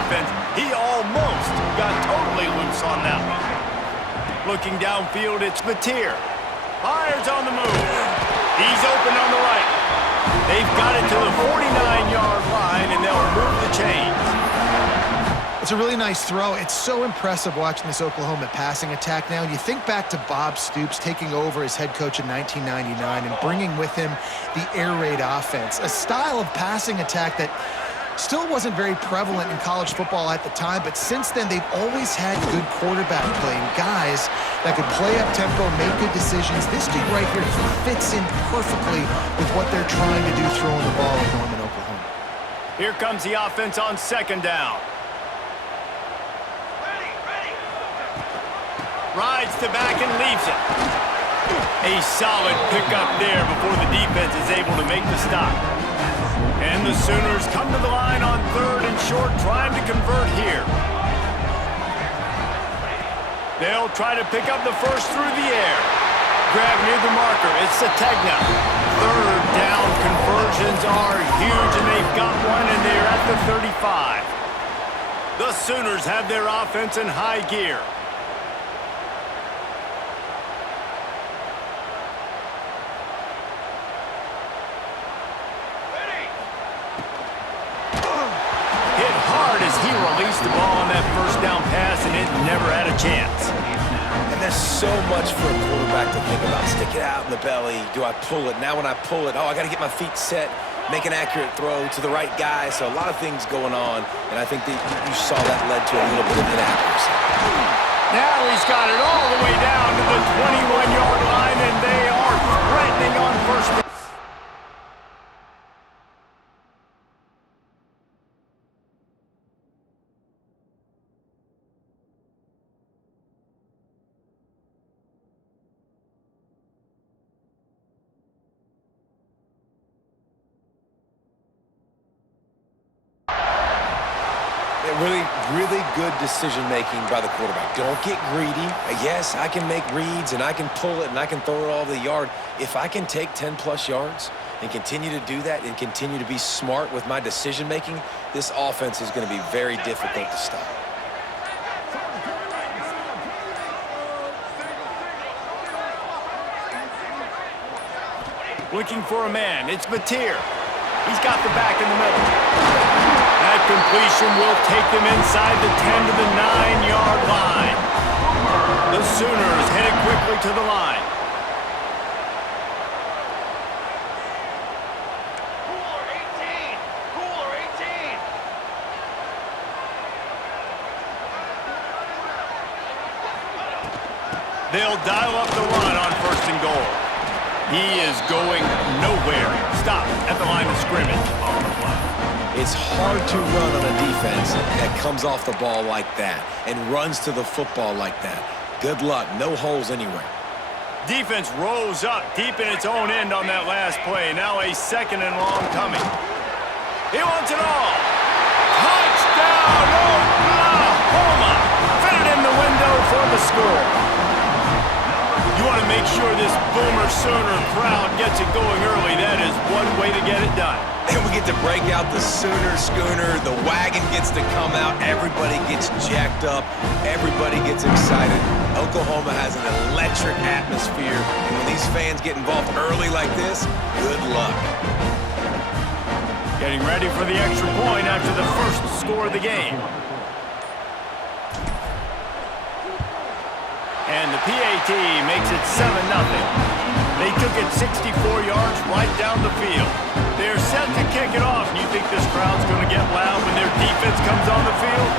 offense. He almost got totally loose on that one. Looking downfield, it's Mateer. Fires on the move. He's open on the right. They've got it to the 49-yard line, and they'll move the chains. It's a really nice throw. It's so impressive watching this Oklahoma passing attack now. You think back to Bob Stoops taking over as head coach in 1999 and bringing with him the air raid offense, a style of passing attack that still wasn't very prevalent in college football at the time, but since then they've always had good quarterback play and guys that could play up tempo, make good decisions. This dude right here, he fits in perfectly with what they're trying to do throwing the ball in Norman, Oklahoma. Here comes the offense on second down. Rides to back and leaves it. A solid pickup there before the defense is able to make the stop. And the Sooners come to the line on third and short, trying to convert here. They'll try to pick up the first through the air. Grab near the marker. It's Sategna. Third down conversions are huge, and they've got one, and they're at the 35. The Sooners have their offense in high gear. He released the ball on that first down pass, and it never had a chance. And there's so much for a quarterback to think about. Stick it out in the belly. Do I pull it? Now when I pull it, I got to get my feet set, make an accurate throw to the right guy. So a lot of things going on, and I think that you saw that led to a little bit of inaccuracy. Now he's got it all the way down to the 21-yard line, and they are threatening on first down. Really good decision-making by the quarterback. Don't get greedy. Yes, I can make reads, and I can pull it, and I can throw it all the yard. If I can take 10-plus yards and continue to do that and continue to be smart with my decision-making, this offense is going to be very difficult to stop. Looking for a man. It's Mateer. He's got the back in the middle. That completion will take them inside the 10 to the 9-yard line. The Sooners headed quickly to the line. Cooler 18! Cooler 18! They'll dial up the run on first and goal. He is going nowhere. Stop at the line of scrimmage on the play. It's hard to run on a defense that comes off the ball like that and runs to the football like that. Good luck. No holes anywhere. Defense rose up deep in its own end on that last play. Now a second and long coming. He wants it all. Touchdown, Oklahoma! Fitted in the window for the score. You want to make sure this Boomer Sooner crowd gets it going early. That is one way to get it done. And we get to break out the Sooner Schooner. The wagon gets to come out. Everybody gets jacked up. Everybody gets excited. Oklahoma has an electric atmosphere. And when these fans get involved early like this, good luck. Getting ready for the extra point after the first score of the game. And the PAT makes it 7-0. They took it 64 yards right down the field. They're set to kick it off. And you think this crowd's going to get loud when their defense comes on the field?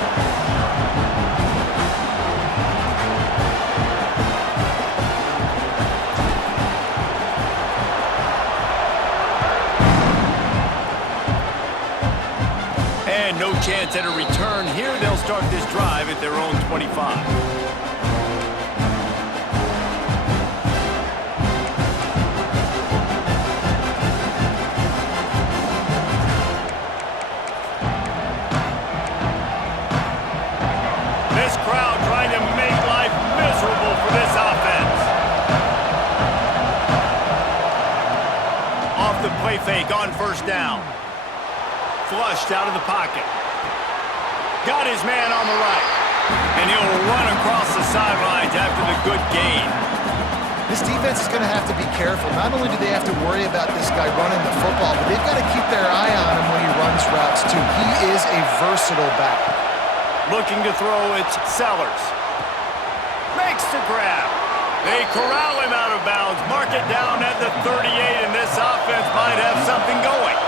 And no chance at a return here. They'll start this drive at their own 25. Fake on first down. Flushed out of the pocket. Got his man on the right. And he'll run across the sidelines after the good gain. This defense is going to have to be careful. Not only do they have to worry about this guy running the football, but they've got to keep their eye on him when he runs routes too. He is a versatile back. Looking to throw, it's Sellers. Makes the grab. They corral him out of bounds. Mark it down at the 38, and this offense might have something going.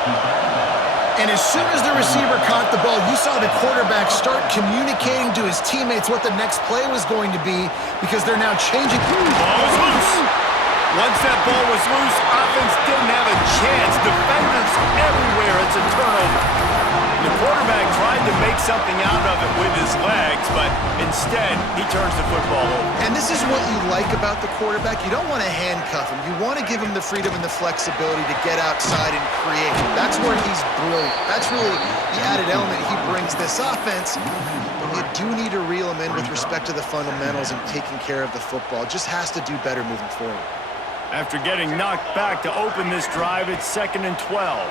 And as soon as the receiver caught the ball, you saw the quarterback start communicating to his teammates what the next play was going to be because they're now changing. Ball was loose. Once that ball was loose, offense didn't have a chance. Defenders everywhere. It's a turnover. The quarterback tried to make something out of it with his legs, but instead, he turns the football over. And this is what you like about the quarterback. You don't want to handcuff him. You want to give him the freedom and the flexibility to get outside and create. That's where he's brilliant. That's really the added element he brings this offense. But you do need to reel him in with respect to the fundamentals and taking care of the football. Just has to do better moving forward. After getting knocked back to open this drive, it's 2nd and 12.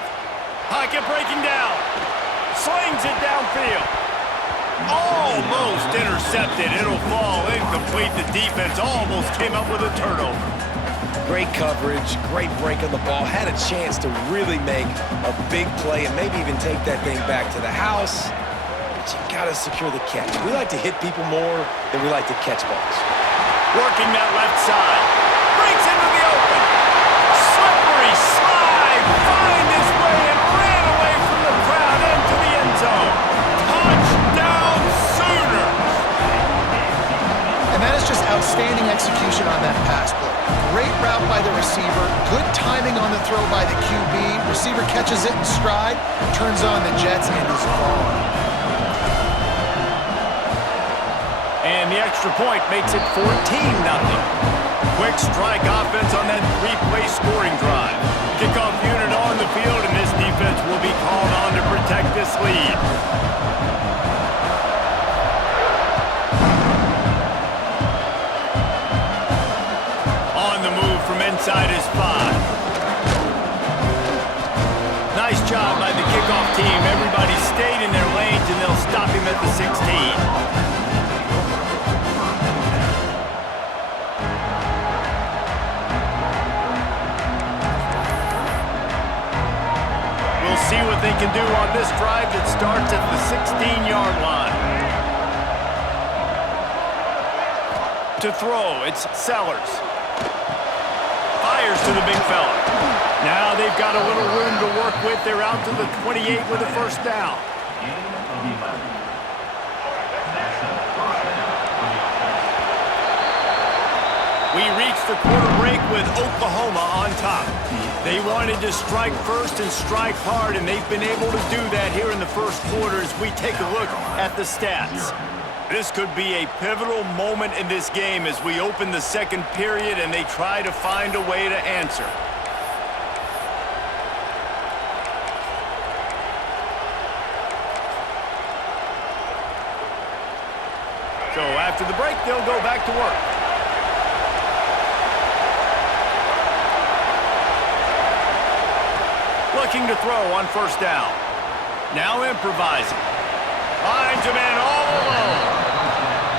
Pocket breaking down. Slings it downfield. Almost intercepted. It'll fall incomplete. The defense almost came up with a turnover. Great coverage, great break on the ball. Had a chance to really make a big play and maybe even take that thing back to the house. But you got to secure the catch. We like to hit people more than we like to catch balls. Working that left side. Breaks into the open. Slippery slide. Find his way and ran away from the crowd into the end zone. Touchdown Sooners! And that is just outstanding execution on that pass play. Great route by the receiver. Good timing on the throw by the QB. Receiver catches it in stride, turns on the jets, and is gone. And the extra point makes it 14-0. Quick strike offense on that three-play scoring drive. Kickoff unit on the field, and this defense will be called on to protect this lead. On the move from inside his 5. Nice job by the kickoff team. Everybody stayed in their lanes, and they'll stop him at the 16. See what they can do on this drive that starts at the 16-yard line. To throw, it's Sellers. Fires to the big fella. Now they've got a little room to work with. They're out to the 28 with a first down. We reached the quarter break with Oklahoma on top. They wanted to strike first and strike hard, and they've been able to do that here in the first quarter as we take a look at the stats. This could be a pivotal moment in this game as we open the second period and they try to find a way to answer. So after the break, they'll go back to work. Looking to throw on first down. Now improvising. Finds a man all alone.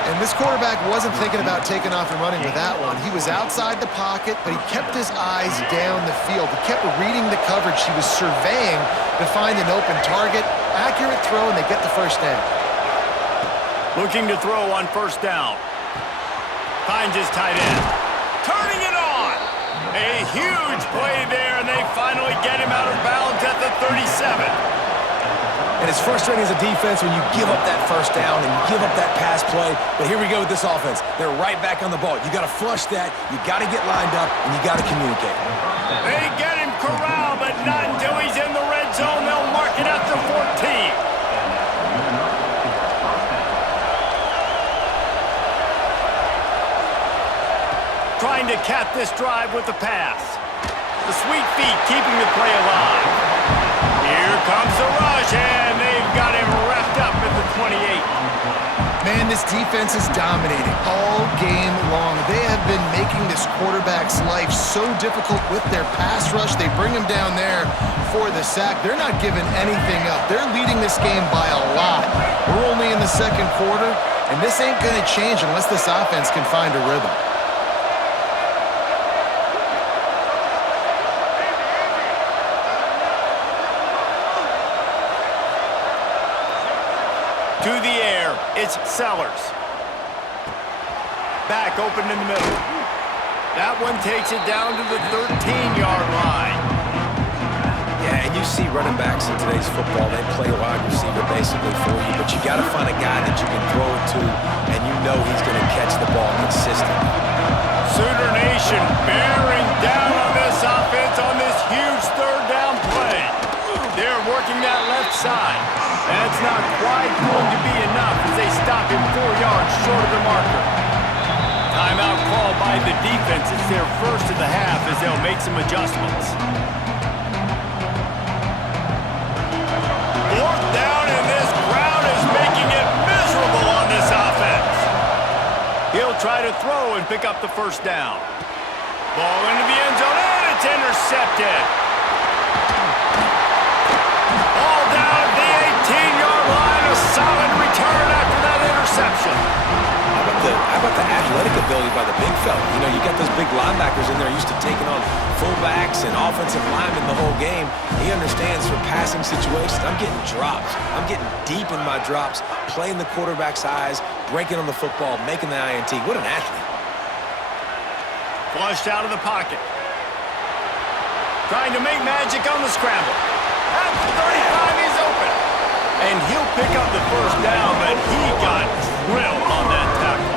And this quarterback wasn't thinking about taking off and running with that one. He was outside the pocket, but he kept his eyes down the field. He kept reading the coverage. He was surveying to find an open target. Accurate throw, and they get the first down. Looking to throw on first down. Finds his tight end. Turning it on. A huge play there, and they finally get him out of bounds at the 37. And it's frustrating as a defense when you give up that first down and you give up that pass play. But here we go with this offense. They're right back on the ball. You got to flush that. You got to get lined up, and you got to communicate. They get him corralled, but not until he's in the red zone. They'll mark it up to 14. Trying to cap this drive with the pass. The sweet feet keeping the play alive. Here comes the rush, and they've got him wrapped up at the 28. Man, this defense is dominating all game long. They have been making this quarterback's life so difficult with their pass rush. They bring him down there for the sack. They're not giving anything up. They're leading this game by a lot. We're only in the second quarter, and this ain't going to change unless this offense can find a rhythm. To the air, it's Sellers. Back open in the middle. That one takes it down to the 13-yard line. Yeah, and you see running backs in today's football, they play wide receiver basically for you, but you got to find a guy that you can throw it to, and you know he's going to catch the ball consistently. Sooner Nation bearing down on this offense on this huge third down play. They're working that left side. That's not quite going to be enough as they stop him 4 yards short of the marker. Timeout called by the defense. It's their first of the half as they'll make some adjustments. Fourth down, and this crowd is making it miserable on this offense. He'll try to throw and pick up the first down. Ball into the end zone, and it's intercepted. All down at the 18-yard line. A solid return after that interception. How about the athletic ability by the big fella? You know, you got those big linebackers in there used to taking on fullbacks and offensive linemen the whole game. He understands for passing situations, I'm getting drops. I'm getting deep in my drops, playing the quarterback's eyes, breaking on the football, making the INT. What an athlete. Flushed out of the pocket. Trying to make magic on the scramble. At the 35, he's open. And he'll pick up the first down, but he got drilled on that tackle.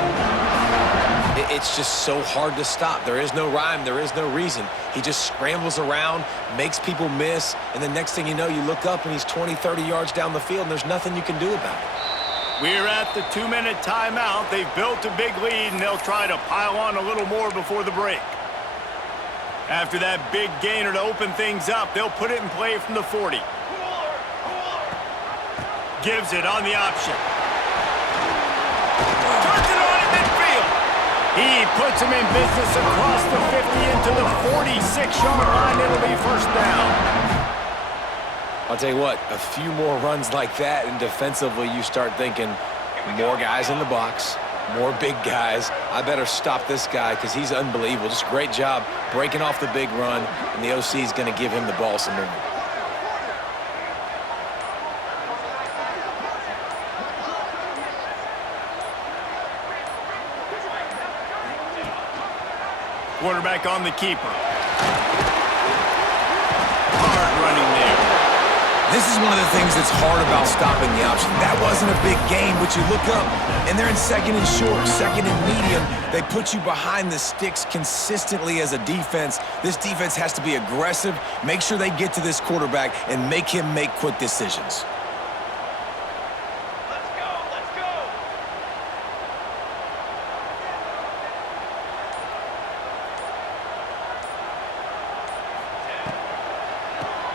It's just so hard to stop. There is no rhyme. There is no reason. He just scrambles around, makes people miss, and the next thing you know, you look up and he's 20, 30 yards down the field, and there's nothing you can do about it. We're at the 2-minute timeout. They've built a big lead, and they'll try to pile on a little more before the break. After that big gainer to open things up, they'll put it in play from the 40. Gives it on the option. Turns it on at midfield. He puts him in business across the 50 into the 46-yard line. It'll be first down. I'll tell you what, a few more runs like that, and defensively you start thinking, more guys in the box, more big guys. I better stop this guy because he's unbelievable. Just great job breaking off the big run, and the OC is going to give him the ball some more. Quarterback on the keeper. Hard running there. This is one of the things that's hard about stopping the option. That wasn't a big gain, but you look up, and they're in second and short, second and medium. They put you behind the sticks consistently as a defense. This defense has to be aggressive, make sure they get to this quarterback, and make him make quick decisions.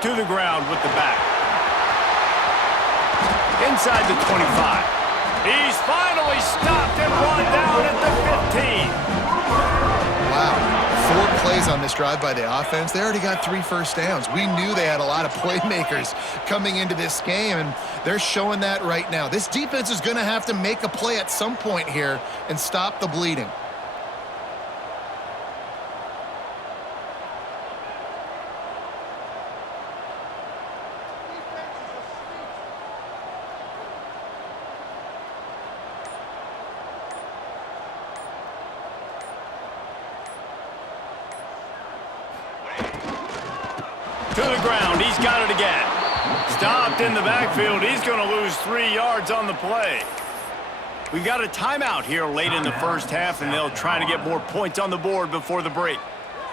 To the ground with the back. Inside the 25. He's finally stopped and brought down at the 15. Wow. 4 plays on this drive by the offense. They already got 3 first downs. We knew they had a lot of playmakers coming into this game, and they're showing that right now. This defense is going to have to make a play at some point here and stop the bleeding. To the ground, he's got it again. Stopped in the backfield. He's going to lose 3 yards on the play. We've got a timeout here late in the first half, and they'll try to get more points on the board before the break.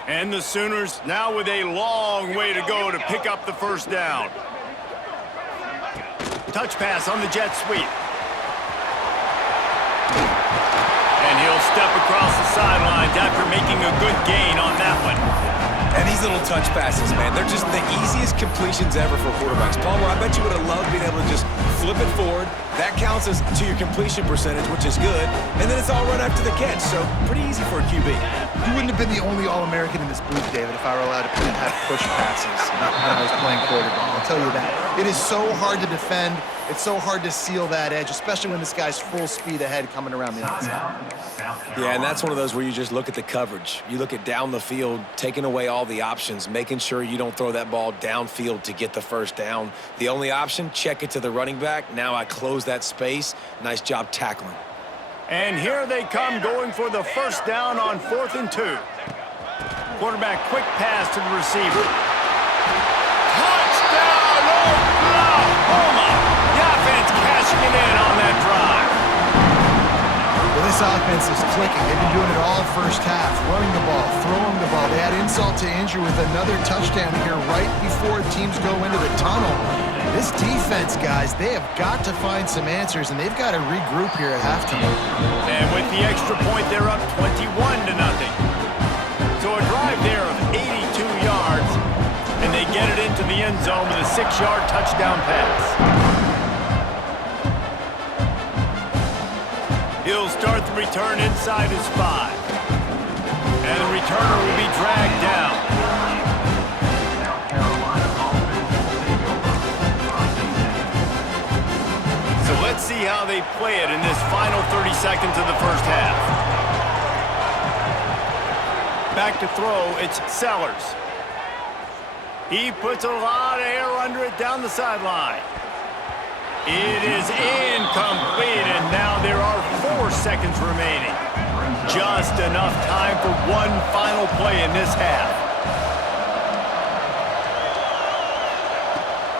And the Sooners now with a long way to go to pick up the first down. Touch pass on the jet sweep. And he'll step across the sidelines after making a good gain on that one. And he's These little touch passes, man, they're just the easiest completions ever for quarterbacks. Palmer, I bet you would have loved being able to just flip it forward. That counts as to your completion percentage, which is good. And then it's all run after the catch, so pretty easy for a QB. You wouldn't have been the only All-American in this booth, David, if I were allowed to have push passes when I was playing quarterback. I'll tell you that. It is so hard to defend. It's so hard to seal that edge, especially when this guy's full speed ahead coming around the outside. Yeah, and that's one of those where you just look at the coverage. You look at down the field, taking away all the options, making sure you don't throw that ball downfield to get the first down. The only option, check it to the running back. Now I close that space. Nice job tackling. And here they come going for the first down on 4th and 2. Quarterback quick pass to the receiver. Touchdown, Oklahoma! The offense cashing it in on that drive. Well, this offense is clicking. They've been doing it all first half, running the ball, throwing the ball. They had insult to injury with another touchdown here right before teams go into the tunnel. This defense, guys, they have got to find some answers, and they've got to regroup here at halftime. And with the extra point, they're up 21-0. So a drive there of 82 yards, and they get it into the end zone with a 6-yard touchdown pass. He'll start the return inside his 5. And the returner will be dragged down. So let's see how they play it in this final 30 seconds of the first half. Back to throw, it's Sellers. He puts a lot of air under it down the sideline. It is incomplete, and now there are 4 seconds remaining. Just enough time for one final play in this half.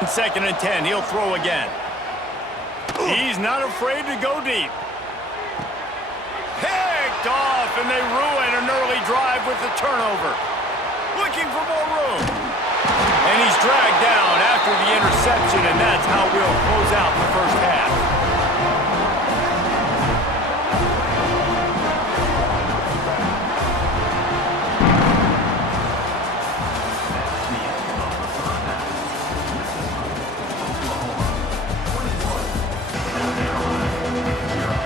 2nd and 10, he'll throw again. He's not afraid to go deep. Picked off, and they ruin an early drive with the turnover. Looking for more room. And he's dragged down after the interception, and that's how we'll close out the first half.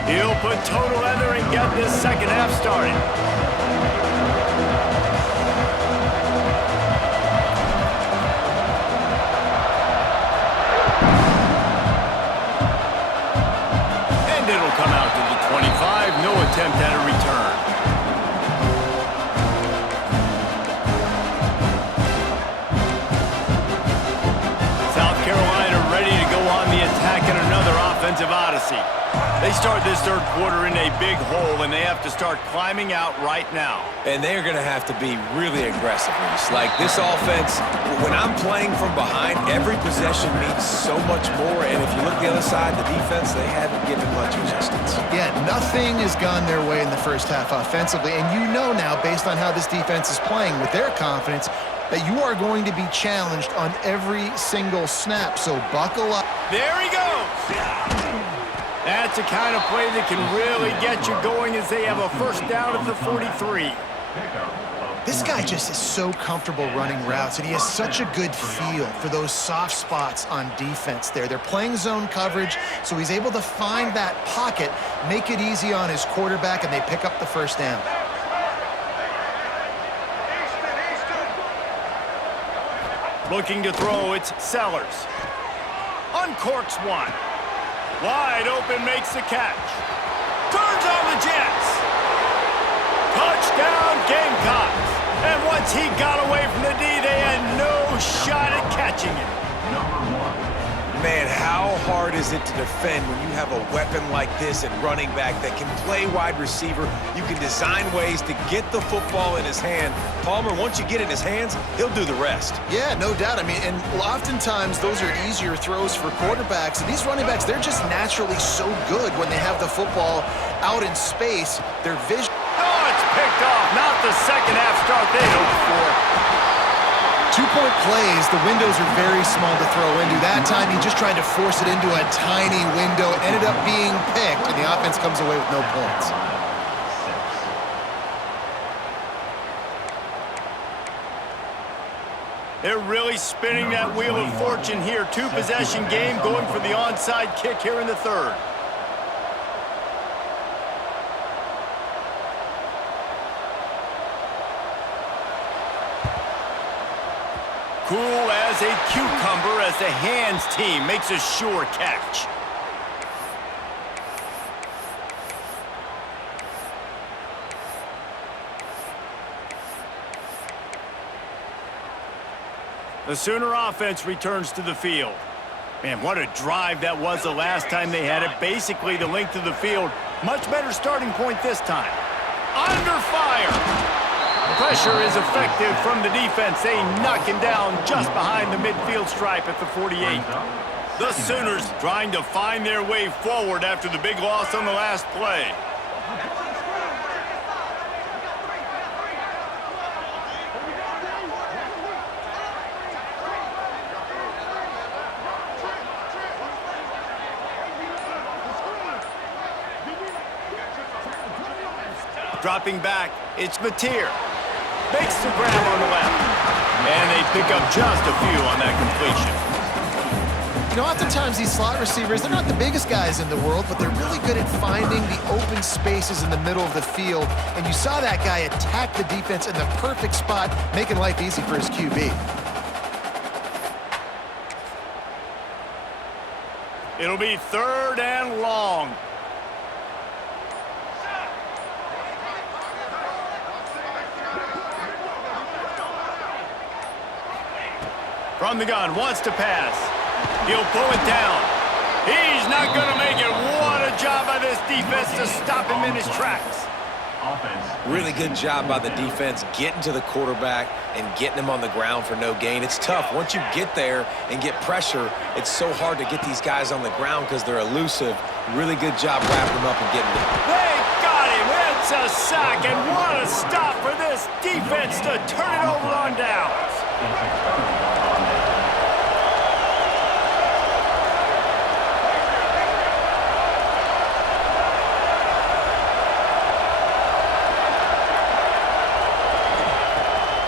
He'll put total leather and get this second half started. And it'll come out to the 25. No attempt at a return. South Carolina ready to go on the attack in another offensive odyssey. They start this third quarter in a big hole, and they have to start climbing out right now. And they're going to have to be really aggressive. Like this offense, when I'm playing from behind, every possession means so much more. And if you look the other side, the defense, they haven't given much resistance. Yeah, nothing has gone their way in the first half offensively. And you know now, based on how this defense is playing with their confidence, that you are going to be challenged on every single snap. So buckle up. There he goes. That's the kind of play that can really get you going as they have a first down at the 43. This guy just is so comfortable running routes, and he has such a good feel for those soft spots on defense there. They're playing zone coverage, so he's able to find that pocket, make it easy on his quarterback, and they pick up the first down. Looking to throw, it's Sellers. Uncorks one. Wide open, makes the catch. Turns on the Jets. Touchdown, Gamecocks. And once he got away from the D, they had no shot at catching it. Man, how hard is it to defend when you have a weapon like this at running back that can play wide receiver? You can design ways to get the football in his hand. Palmer, once you get it in his hands, he'll do the rest. Yeah, no doubt. I mean, and oftentimes those are easier throws for quarterbacks. And these running backs, they're just naturally so good when they have the football out in space. Their vision. Oh, it's picked off. Not the second half start they hoped for. 2-point plays, the windows are very small to throw into. That time, he just tried to force it into a tiny window, ended up being picked, and the offense comes away with no points. They're really spinning that wheel of fortune here. Two-possession game, going for the onside kick here in the third. Cool as a cucumber as the hands team makes a sure catch. The Sooner offense returns to the field. Man, what a drive that was the last time they had it. Basically the length of the field. Much better starting point this time. Under fire! Pressure is effective from the defense. They knock him down just behind the midfield stripe at the 48. The Sooners trying to find their way forward after the big loss on the last play. Dropping back, it's Mateer. Makes the grab on the left. And they pick up just a few on that completion. You know, oftentimes these slot receivers, they're not the biggest guys in the world, but they're really good at finding the open spaces in the middle of the field. And you saw that guy attack the defense in the perfect spot, making life easy for his QB. It'll be 3rd and long. From the gun, wants to pass. He'll pull it down. He's not going to make it. What a job by this defense to stop him in his tracks. Really good job by the defense getting to the quarterback and getting him on the ground for no gain. It's tough. Once you get there and get pressure, it's so hard to get these guys on the ground because they're elusive. Really good job wrapping them up and getting them. They got him. It's a sack, and what a stop for this defense to turn it over on downs.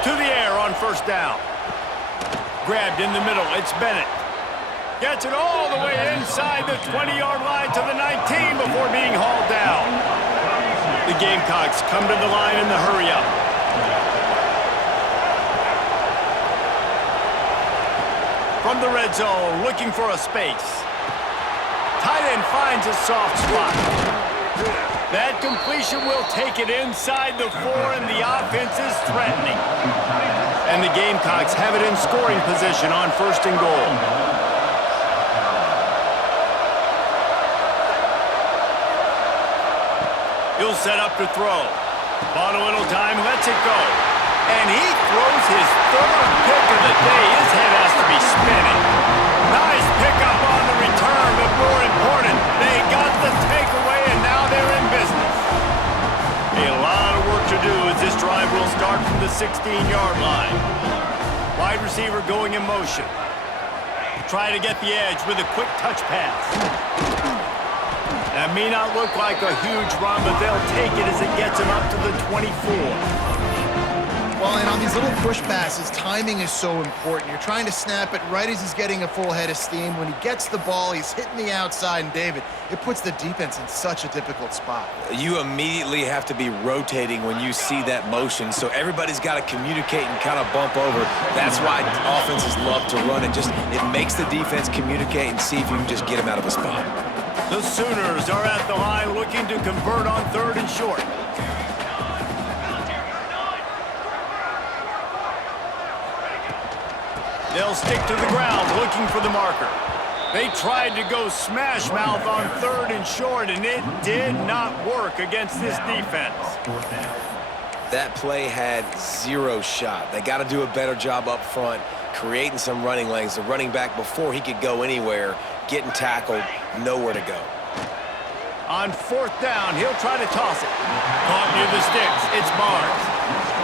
To the air on 1st down. Grabbed in the middle, it's Bennett. Gets it all the way inside the 20-yard line to the 19 before being hauled down. The Gamecocks come to the line in the hurry-up. From the red zone, looking for a space. Tight end finds a soft spot. That completion will take it inside the 4, and the offense is threatening. And the Gamecocks have it in scoring position on 1st and goal. He'll set up to throw. Bought a little time, lets it go. And he throws his 3rd pick of the day. His head has to be spinning. Nice pickup on the return, but more important, they got the takeaway, and now they're in business. A lot of work to do as this drive will start from the 16-yard line. Wide receiver going in motion. Try to get the edge with a quick touch pass. That may not look like a huge run, but they'll take it as it gets him up to the 24. Well, and on these little push passes, timing is so important. You're trying to snap it right as he's getting a full head of steam. When he gets the ball, he's hitting the outside, and David, it puts the defense in such a difficult spot. You immediately have to be rotating when you see that motion, so everybody's got to communicate and kind of bump over. That's why offenses love to run it. It makes the defense communicate and see if you can just get him out of a spot. The Sooners are at the line looking to convert on 3rd and short. They'll stick to the ground looking for the marker. They tried to go smash mouth on 3rd and short, and it did not work against this defense. That play had 0 shot. They got to do a better job up front, creating some running lanes. The running back, before he could go anywhere, getting tackled, nowhere to go. On 4th down, he'll try to toss it. Caught near the sticks. It's Barnes.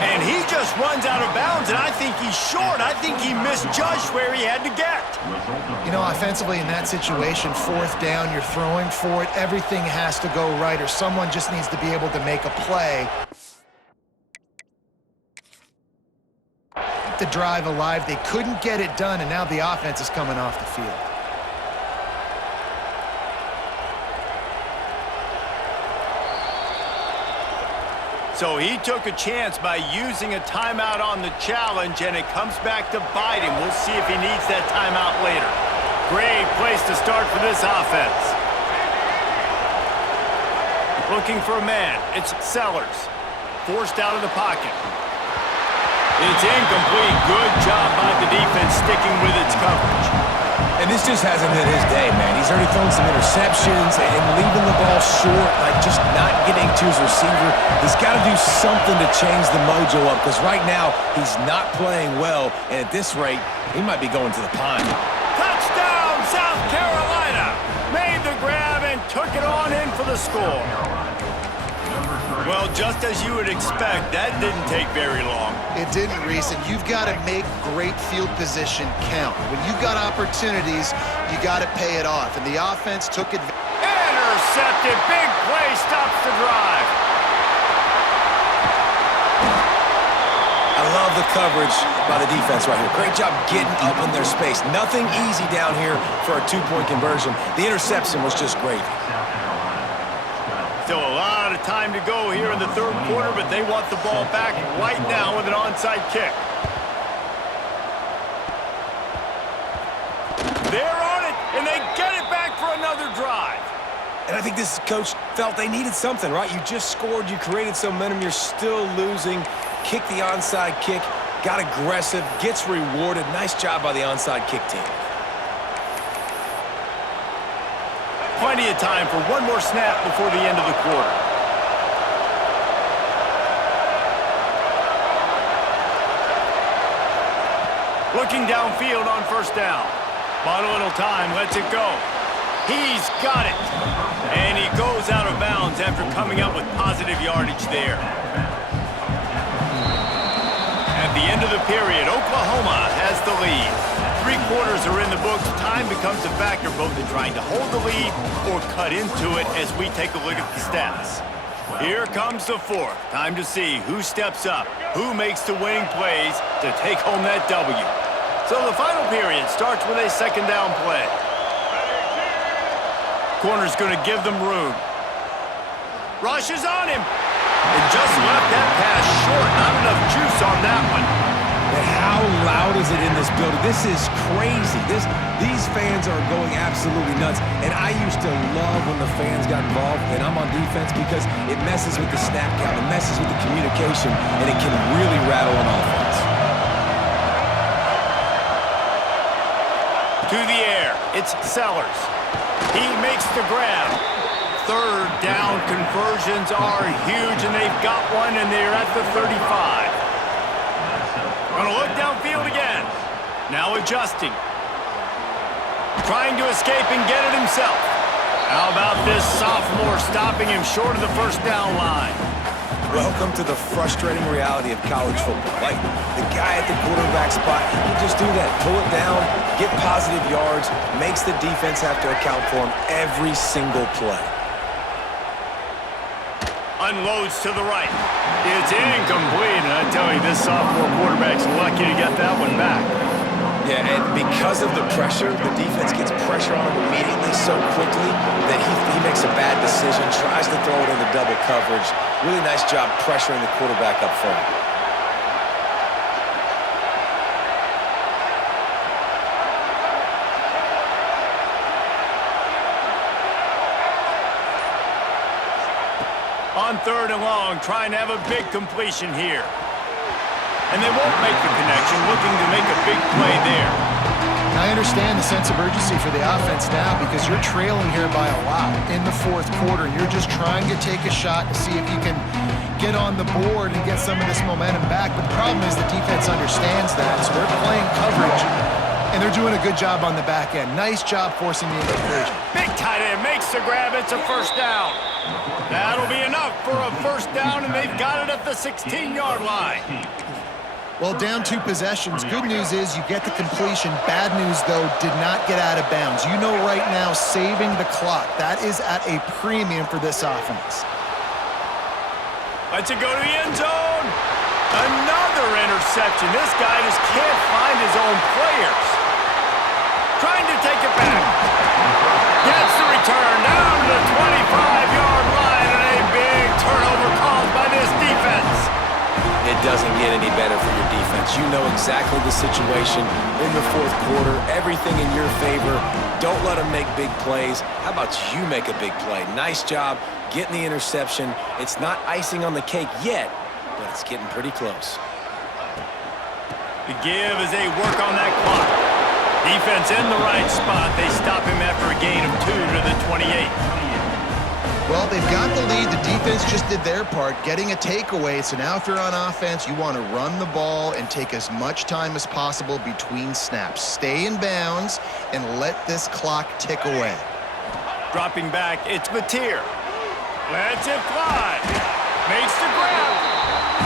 And he just runs out of bounds, and I think he's short. I think he misjudged where he had to get. You know, offensively in that situation, 4th down, you're throwing for it. Everything has to go right, or someone just needs to be able to make a play. keep the drive alive. They couldn't get it done, and now the offense is coming off the field. So he took a chance by using a timeout on the challenge, and it comes back to bite him. We'll see if he needs that timeout later. Great place to start for this offense. Looking for a man. It's Sellers. Forced out of the pocket. It's incomplete. Good job by the defense sticking with its coverage. And this just hasn't been his day, man. He's already thrown some interceptions and leaving the ball short, like just not getting to his receiver. He's got to do something to change the mojo up, because right now he's not playing well, and at this rate, he might be going to the pine. Touchdown, South Carolina! Made the grab and took it on in for the score. Well, just as you would expect, that didn't take very long. It didn't, Reese, and you've got to make great field position count. When you've got opportunities, you got to pay it off, and the offense took advantage. Intercepted. Big play stops the drive. I love the coverage by the defense right here. Great job getting up in their space. Nothing easy down here for a two-point conversion. The interception was just great. Still a lot of time to go here in the third quarter, but they want the ball back right now with an onside kick. They're on it, and they get it back for another drive. And I think this coach felt they needed something, right? You just scored, you created some momentum, you're still losing. Kick the onside kick, got aggressive, gets rewarded. Nice job by the onside kick team. Plenty of time for one more snap before the end of the quarter. Looking downfield on first down. Bought a little time, lets it go. He's got it. And he goes out of bounds after coming up with positive yardage there. At the end of the period, Oklahoma has the lead. 3 quarters are in the books. Time becomes a factor both in trying to hold the lead or cut into it as we take a look at the stats. Here comes the fourth. Time to see who steps up, who makes the winning plays to take home that W. So the final period starts with a second down play. Corner's going to give them room. Rushes on him. And just left that pass short. Not enough juice on that one. And how loud is it in this building? This is crazy. These fans are going absolutely nuts. And I used to love when the fans got involved, and I'm on defense, because it messes with the snap count, it messes with the communication, and it can really rattle an offense. To the air, it's Sellers. He makes the grab. Third down conversions are huge, and they've got one, and they're at the 35. Gonna look downfield again. Now adjusting. Trying to escape and get it himself. How about this sophomore stopping him short of the first down line? Welcome to the frustrating reality of college football. Like, the guy at the quarterback spot, he can just do that. Pull it down, get positive yards, makes the defense have to account for him every single play. Unloads to the right. It's incomplete, and I tell you, this sophomore quarterback's lucky to get that one back. Yeah, and because of the pressure, the defense gets pressure on him immediately so quickly that he makes a bad decision, tries to throw it into double coverage. Really nice job pressuring the quarterback up front. On third and long, trying to have a big completion here. And they won't make the connection, looking to make a big play there. I understand the sense of urgency for the offense now, because you're trailing here by a lot in the fourth quarter, and you're just trying to take a shot to see if you can get on the board and get some of this momentum back. But the problem is the defense understands that, so they're playing coverage, and they're doing a good job on the back end. Nice job forcing the incompletion. Big tight end makes the grab. It's a first down. That'll be enough for a first down, and they've got it at the 16-yard line. Well, down 2 possessions. Good news is you get the completion. Bad news, though, did not get out of bounds. You know right now, saving the clock. That is at a premium for this offense. Lets it go to the end zone. Another Another interception. This guy just can't find his own players. Trying to take it back. Gets the return down to the 25-yard line, and a big turnover caused by this defense. It doesn't get any better for your defense. You know exactly the situation in the fourth quarter. Everything in your favor. Don't let them make big plays. How about you make a big play? Nice job getting the interception. It's not icing on the cake yet, but it's getting pretty close. The give as they work on that clock. Defense in the right spot. They stop him after a gain of 2 to the 28. Well, they've got the lead. The defense just did their part, getting a takeaway. So now if you're on offense, you want to run the ball and take as much time as possible between snaps. Stay in bounds and let this clock tick away. Dropping back, it's Mateer. Lets it fly. Makes the grab.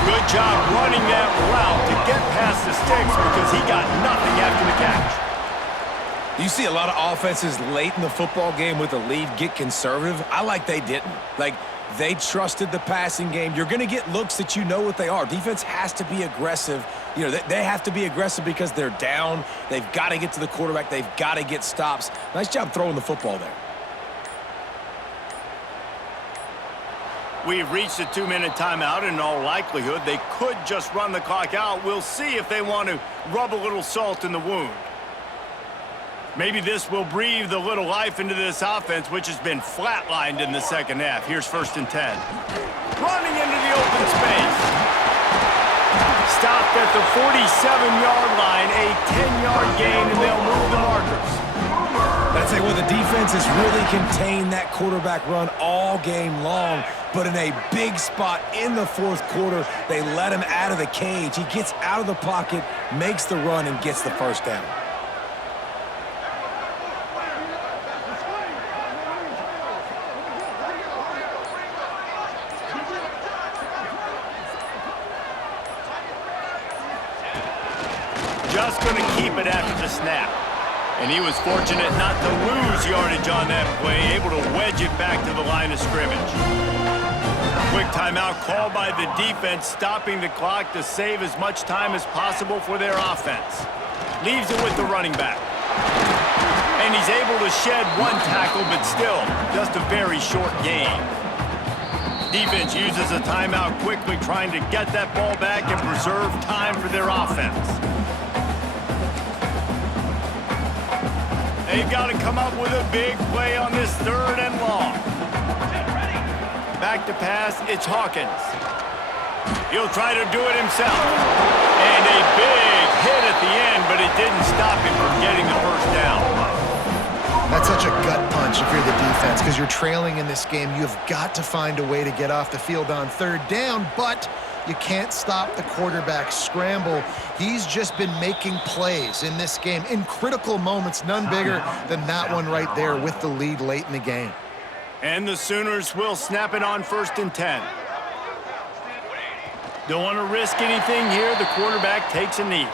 Good job running that route to get past the sticks because he got nothing after the catch. You see a lot of offenses late in the football game with a lead get conservative. I like they didn't. Like, they trusted the passing game. You're going to get looks that you know what they are. Defense has to be aggressive. You know, they have to be aggressive because they're down. They've got to get to the quarterback. They've got to get stops. Nice job throwing the football there. We've reached a 2-minute timeout, and in all likelihood, they could just run the clock out. We'll see if they want to rub a little salt in the wound. Maybe this will breathe a little life into this offense, which has been flatlined in the second half. Here's 1st and 10. Running into the open space. Stopped at the 47-yard line, a 10-yard gain, and they'll move the markers. I'd say, well, the defense has really contained that quarterback run all game long, but in a big spot in the fourth quarter, they let him out of the cage. He gets out of the pocket, makes the run, and gets the first down. Just going to keep it after the snap. And he was fortunate not to lose yardage on that play, able to wedge it back to the line of scrimmage. Quick timeout called by the defense, stopping the clock to save as much time as possible for their offense. Leaves it with the running back. And he's able to shed one tackle, but still just a very short gain. Defense uses a timeout quickly, trying to get that ball back and preserve time for their offense. They've got to come up with a big play on this 3rd and long. Back to pass, it's Hawkins. He'll try to do it himself. And a big hit at the end, but it didn't stop him from getting the first down. That's such a gut punch if you're the defense, because you're trailing in this game. You've got to find a way to get off the field on 3rd down, but you can't stop the quarterback scramble. He's just been making plays in this game in critical moments, none bigger than that one right there with the lead late in the game. And the Sooners will snap it on 1st and 10. Don't want to risk anything here. The quarterback takes a knee.